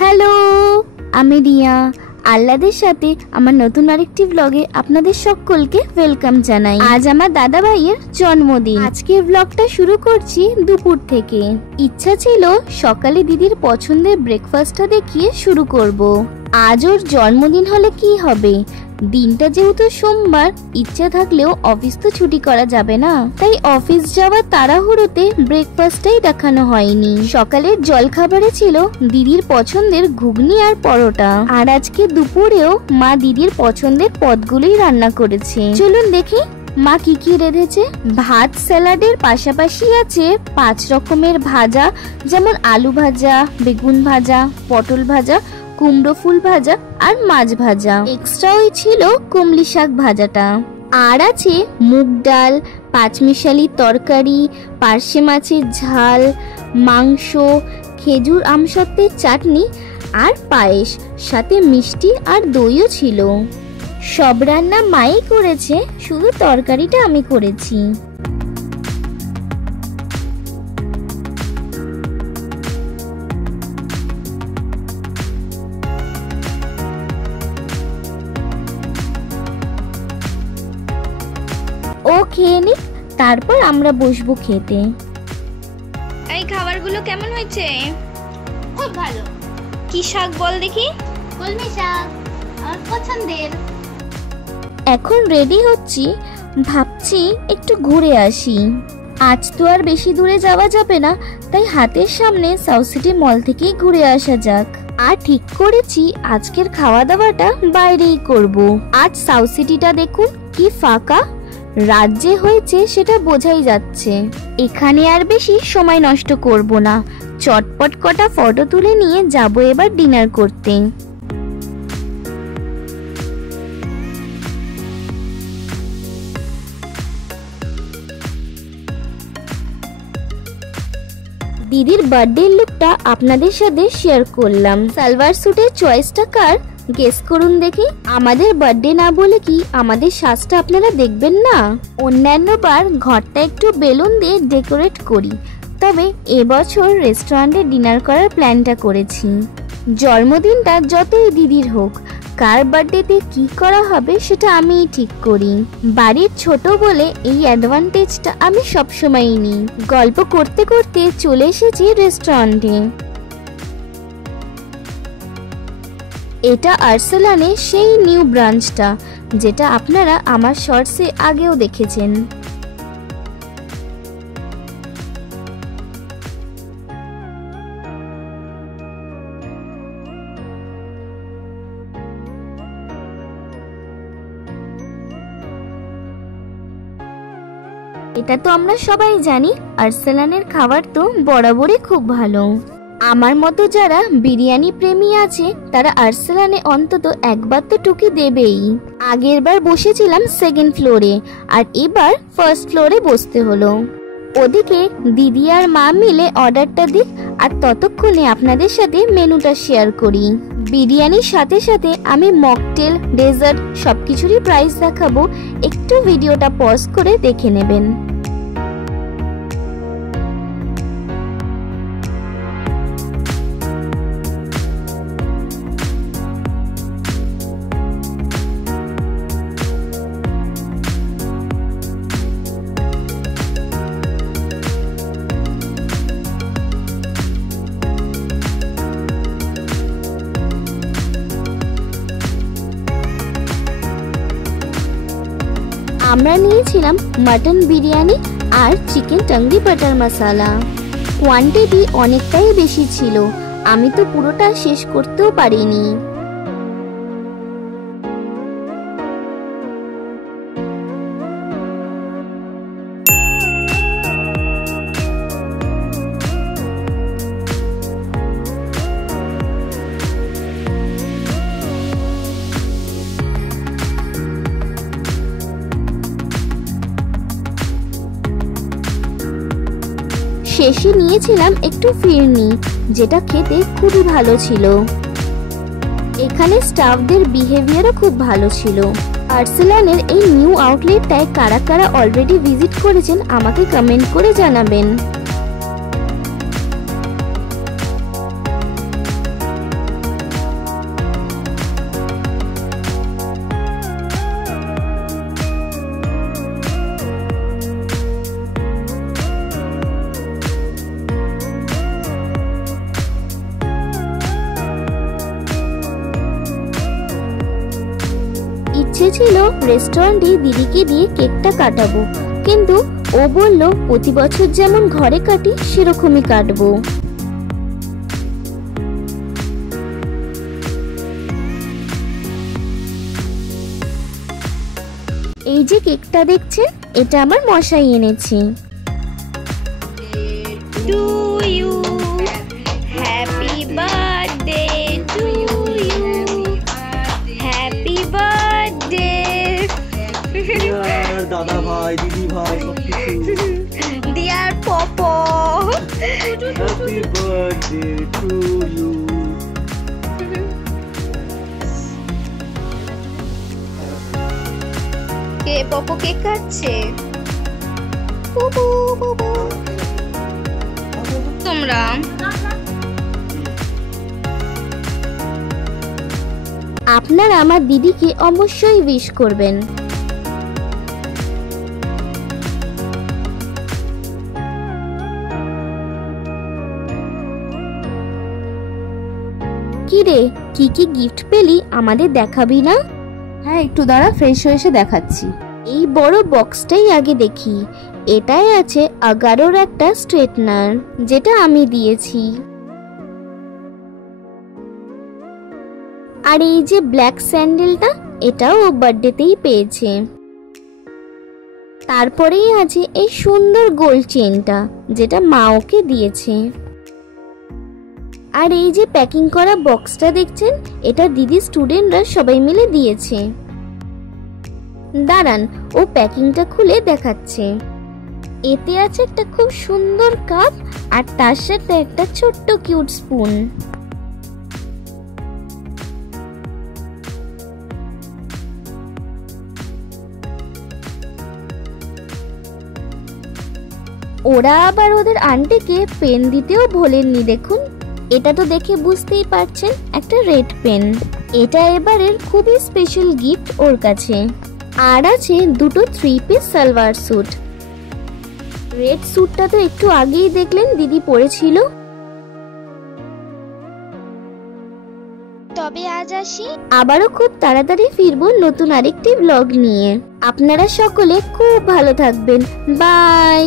Hello, আমি রিয়া। আল্লাদের সাথে আমার নতুন আরেকটি ব্লগে আপনাদের সকলকে ওয়েলকাম জানাই। আজ আমার দাদা ভাইয়ের জন্মদিন। আজকের ব্লগটা শুরু করছি দুপুর থেকে। ইচ্ছা ছিল সকালে দিদির পছন্দের ব্রেকফাস্টটা দেখিয়ে শুরু করব। আজ ওর জন্মদিন হলে কি হবে, দিনটা যেহেতু সোমবার, ইচ্ছা থাকলেও অফিস তো ছুটি করা যাবে না, তাই অফিস যাওয়ার তাড়াহুড়োতে ব্রেকফাস্টটাই দেখানো হয়নি। সকালের জলখাবারে ছিল দিদির পছন্দের ঘুগনি আর পরোটা, আর আজকে দুপুরেও মা দিদির পছন্দের পদগুলোই রান্না করেছে। চলুন দেখি মা কি কি রেঁধেছে। ভাত স্যালাডের পাশাপাশি আছে 5 রকমের ভাজা, যেমন আলু ভাজা, বেগুন ভাজা, পটল ভাজা, কুমড়ো ফুল ভাজা আর মাছ ভাজা। এক্সট্রা ওই ছিল কুমলি শাক ভাজাটা। আর আছে মুগ ডাল, পাঁচমিশালি তরকারি, পার্শে মাছের ঝাল, মাংস, খেজুর আমসত্ত্বের চাটনি আর পায়েস, সাথে মিষ্টি আর দইও ছিল। সব রান্না মাই করেছে, শুধু তরকারিটা আমি করেছি। ও খেয়ে নিক, তারপর আমরা বসবো খেতে। এই খাবারগুলো কেমন হয়েছে? খুব ভালো। কি শাক বল দেখি? কলমি শাক, আমার পছন্দের। এখন রেডি হচ্ছি, ভাবছি একটু ঘুরে আসি। আজ তো আর বেশি দূরে যাওয়া যাবে না, তাই হাতের সামনে সাউথ সিটি মল থেকেই ঘুরে আসা যাক। আর ঠিক করেছি আজকের খাওয়া দাওয়াটা বাইরেই করব। আজ সাউথ সিটিটা দেখুন কি ফাঁকা, রাজ্যে হয়েছে সেটা বোঝাই যাচ্ছে। এখানে আর বেশি সময় নষ্ট করব না, চটপট কটা ফটো তুলে নিয়ে যাব এবার ডিনার করতে। দিদির বার্থডে লুকটা আপনাদের সাথে শেয়ার করলাম। সালোয়ার স্যুটের চয়েসটা কার গেস করুন দেখি। আমাদের বার্থডে না বলে কি আমাদের সাজটা আপনারা দেখবেন না? অন্যান্য বার ঘরটা একটু বেলুন দিয়ে ডেকোরেট করি, তবে এবছর রেস্টুরেন্টে ডিনার করার প্ল্যানটা করেছি। জন্মদিনটা যতই দিদির হোক, কার বার্থডেতে কি করা হবে সেটা আমিই ঠিক করি। বাড়ির ছোট বলে এই অ্যাডভান্টেজটা আমি সবসময়ই নিই। গল্প করতে করতে চলে এসেছি রেস্টুরেন্টে। এটা আর্সেলানের সেই নিউ ব্রাঞ্চটা, যেটা আপনারা আমার শর্টসে আগেও দেখেছেন। এটা তো আমরা সবাই জানি, আর্সেলানের খাবার তো বরাবরই খুব ভালো। আমার মতো যারা বিরিয়ানি প্রেমী আছে তারা আর্সেলানে অন্তত একবার তো টুকি দেবেই। আগের বার বসেছিলাম সেকেন্ড ফ্লোরে, আর এবার ফার্স্ট ফ্লোরে বসতে হলো। ওদিকে দিদি আর মা মিলে অর্ডারটা দিক, আর ততক্ষণে আপনাদের সাথে মেনুটা শেয়ার করি। বিরিয়ানির সাথে সাথে আমি মকটেল, ডেজার্ট সবকিছুরই প্রাইস দেখাবো, একটু ভিডিওটা পজ করে দেখে নেবেন। আমরা নিয়েছিলাম মাটন বিরিয়ানি আর চিকেন টাংরি বাটার মশলা। কোয়ান্টিটি অনেকটাই বেশি ছিল, আমি তো পুরোটা শেষ করতেও পারিনি। শেষে নিয়েছিলাম একটু ফিরনি, যেটা খেতে খুবই ভালো ছিল। এখানে স্টাফদের বিহেভিয়ারও খুব ভালো ছিল। আর্সেলানের এই নিউ আউটলেটটায় কারা কারা অলরেডি ভিজিট করেছেন আমাকে কমেন্ট করে জানাবেন। ছিল রেস্টুরেন্টে দিদিকে দিয়ে কেকটা কাটাবো, কিন্তু ও বলল প্রতি বছর যেমন ঘরে কাটি সেরকমই কাটবো। এই যে কেকটা দেখছেন, এটা আমার মশাই এনেছে। To you, happy birthday to you, happy birthday. দাদা ভাই, দিদি ভাই, সবকিছু। Dear Popo, happy birthday to you. কে পপো কেক কাটছে? বুবু বুবু। তোমরা আপনারা আমার দিদিকে অবশ্যই উইশ করবেন। কি রে, কি কি গিফট পেলি আমাদের দেখাবি না? হ্যাঁ, একটু দাঁড়া, ফ্রেশ হয়ে এসে দেখাচ্ছি। এই বড় বক্সটাই আগে দেখি। এটাই আছে 11-র একটা স্ট্রেটনার, যেটা আমি দিয়েছি। আর এই যে ব্ল্যাক স্যান্ডেলটা, এটাও ও বার্থডেতেই পেয়েছে। তারপরেই আছে এই সুন্দর গোল্ড চেনটা, যেটা মা ওকে দিয়েছে। আর এই যে প্যাকিং করা বক্সটা দেখছেন, এটা দিদি স্টুডেন্টরা সবাই মিলে দিয়েছে। দাঁড়ান, ও প্যাকিংটা খুলে দেখাচ্ছে। এতে আছে একটা খুব সুন্দর কাপ, আর তার সাথে একটা ছোট্ট কিউট স্পুন। ওরা আবার ওদের আন্টিকে পেন দিতেও ভোলেননি। দেখুন, এটা তো দেখে বুঝতেই পারছেন একটা রেড পেন। এটা এবারের খুবই স্পেশাল গিফট ওর কাছে। আর আছে দুটো 3 পিস সালোয়ার স্যুট। রেড স্যুটটা তো একটু আগেই দেখলেন দিদি পরেছিল। তবে আজ আসি। আবারও খুব তাড়াতাড়ি ফিরবো নতুন আরেকটি ব্লগ নিয়ে। আপনারা সকলে খুব ভালো থাকবেন। বাই।